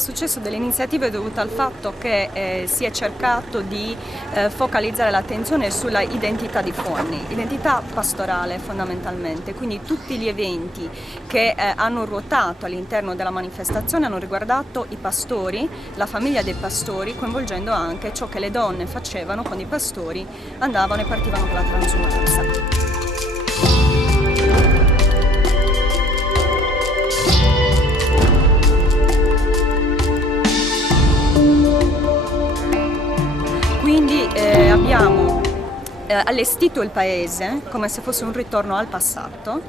successo delle iniziative dovute al fatto che si è cercato di focalizzare l'attenzione sulla identità di Forni, identità pastorale fondamentalmente, quindi tutti gli eventi che hanno ruotato all'interno della manifestazione hanno riguardato i pastori, la famiglia dei pastori, coinvolgendo anche ciò che le donne facevano quando i pastori andavano e partivano con la transumanza. Quindi abbiamo allestito il paese come se fosse un ritorno al passato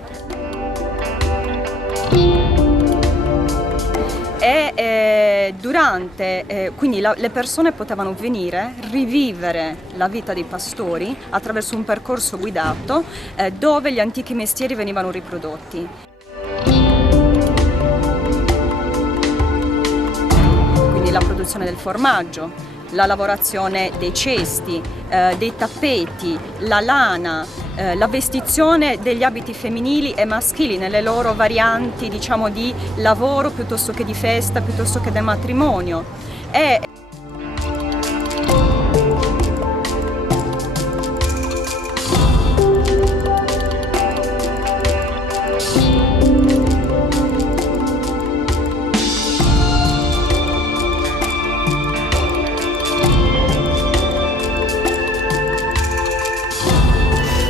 e quindi le persone potevano venire, rivivere la vita dei pastori attraverso un percorso guidato dove gli antichi mestieri venivano riprodotti. Quindi la produzione del formaggio, la lavorazione dei cesti, dei tappeti, la lana, la vestizione degli abiti femminili e maschili nelle loro varianti, diciamo, di lavoro piuttosto che di festa, piuttosto che del matrimonio.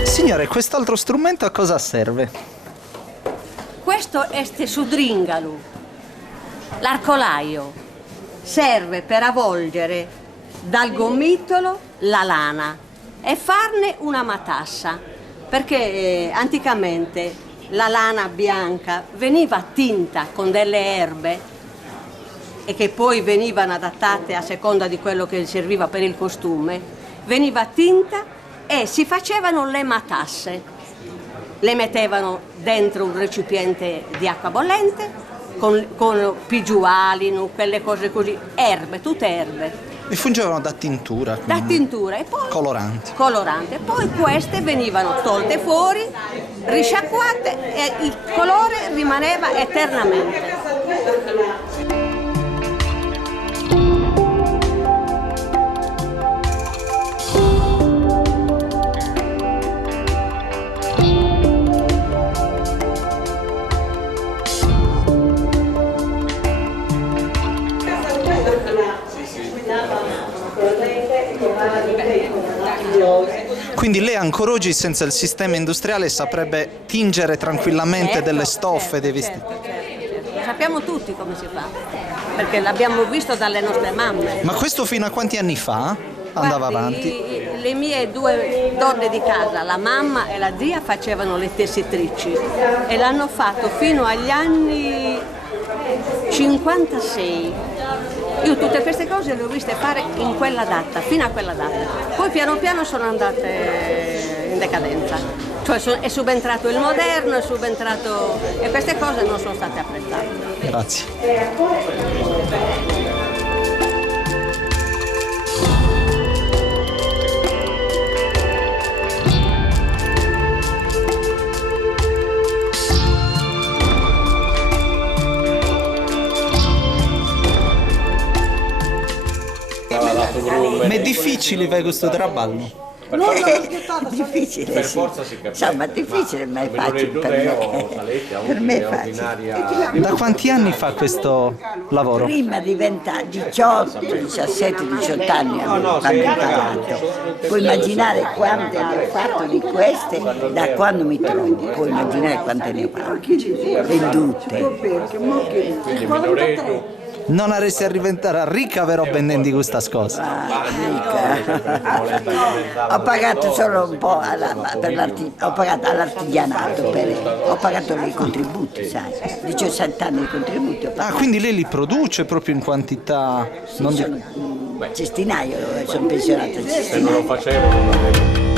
Signore, quest'altro strumento a cosa serve? Questo è sudringalu, l'arcolaio. Serve per avvolgere dal gomitolo la lana e farne una matassa, perché anticamente la lana bianca veniva tinta con delle erbe e che poi venivano adattate a seconda di quello che serviva per il costume, veniva tinta e si facevano le matasse, le mettevano dentro un recipiente di acqua bollente con pigiuali, quelle cose così, erbe, tutte erbe. E fungevano da tintura. Da tintura e poi coloranti. Poi queste venivano tolte fuori, risciacquate e il colore rimaneva eternamente. Quindi lei ancora oggi senza il sistema industriale saprebbe tingere tranquillamente delle stoffe, dei vestiti? Certo. Lo sappiamo tutti come si fa, perché l'abbiamo visto dalle nostre mamme. Ma questo fino a quanti anni fa andava avanti? Le mie due donne di casa, la mamma e la zia, facevano le tessitrici e l'hanno fatto fino agli anni 56. Io tutte queste cose le ho viste fare in quella data, fino a quella data. Poi piano piano sono andate in decadenza. Cioè è subentrato il moderno, e queste cose non sono state apprezzate. Grazie. Ma è difficile fare questo traballo? No, è difficile, per sì. forza si capisce. Insomma, difficile, ma è facile per me. Per me è facile. Da quanti anni fa questo lavoro? Prima di 18, 17, 18 anni quando ho imparato. Puoi immaginare quante ne ho fatto di queste da quando mi trovo. Puoi immaginare quante ne ho fatte. Vendute. Quindi minoretto. Non avresti a diventare ricca però vendendo questa cosa. Ho pagato solo un po' ho pagato all'artigianato, ho pagato i contributi, sai, 17 anni di contributi. Ah, quindi lei li produce proprio in quantità? Sì, non sono cestinaio, sono pensionata cestinaio. Se non lo facevo non avevo.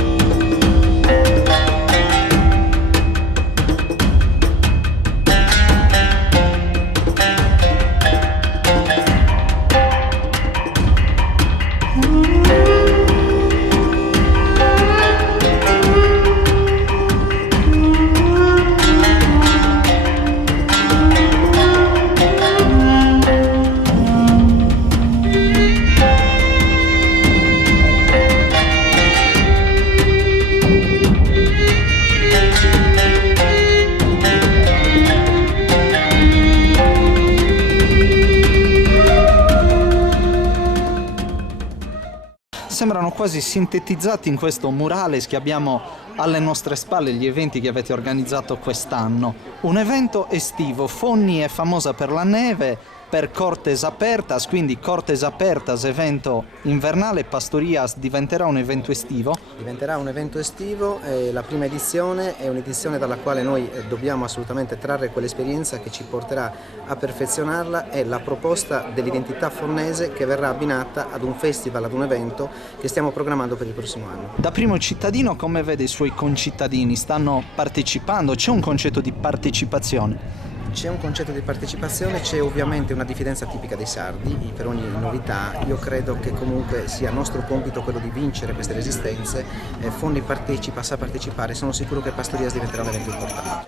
quasi sintetizzati in questo murales che abbiamo alle nostre spalle, gli eventi che avete organizzato quest'anno. Un evento estivo, Fonni è famosa per la neve, per Cortes Apertas, quindi Cortes Apertas, evento invernale, Pastorias diventerà un evento estivo. Diventerà un evento estivo, la prima edizione è un'edizione dalla quale noi dobbiamo assolutamente trarre quell'esperienza che ci porterà a perfezionarla, è la proposta dell'identità fornese che verrà abbinata ad un festival, ad un evento che stiamo programmando per il prossimo anno. Da primo cittadino come vede i suoi concittadini? Stanno partecipando? C'è un concetto di partecipazione? C'è un concetto di partecipazione, c'è ovviamente una diffidenza tipica dei sardi per ogni novità. Io credo che comunque sia nostro compito quello di vincere queste resistenze. Fonni partecipa, sa partecipare, sono sicuro che Pastorias diventerà un evento importante.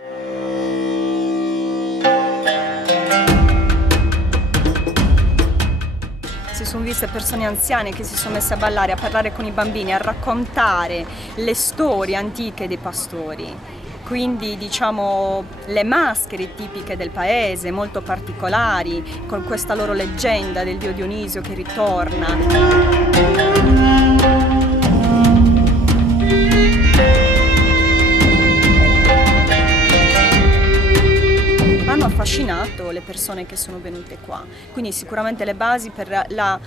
Si sono viste persone anziane che si sono messe a ballare, a parlare con i bambini, a raccontare le storie antiche dei pastori. Quindi diciamo le maschere tipiche del paese, molto particolari, con questa loro leggenda del dio Dionisio che ritorna. Hanno affascinato le persone che sono venute qua, quindi sicuramente le basi per la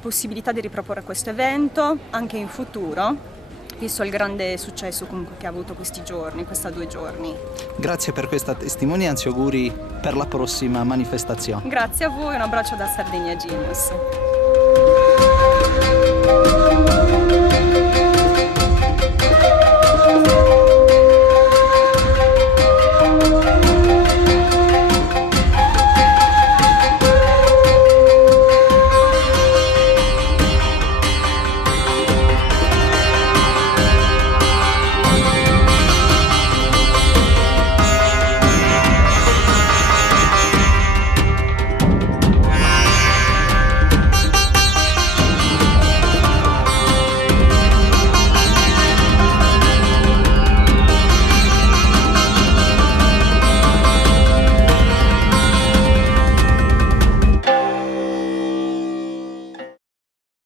possibilità di riproporre questo evento anche in futuro, visto il grande successo comunque che ha avuto questi 2 giorni. Grazie per questa testimonianza e auguri per la prossima manifestazione. Grazie a voi, un abbraccio da Sardegna Genius.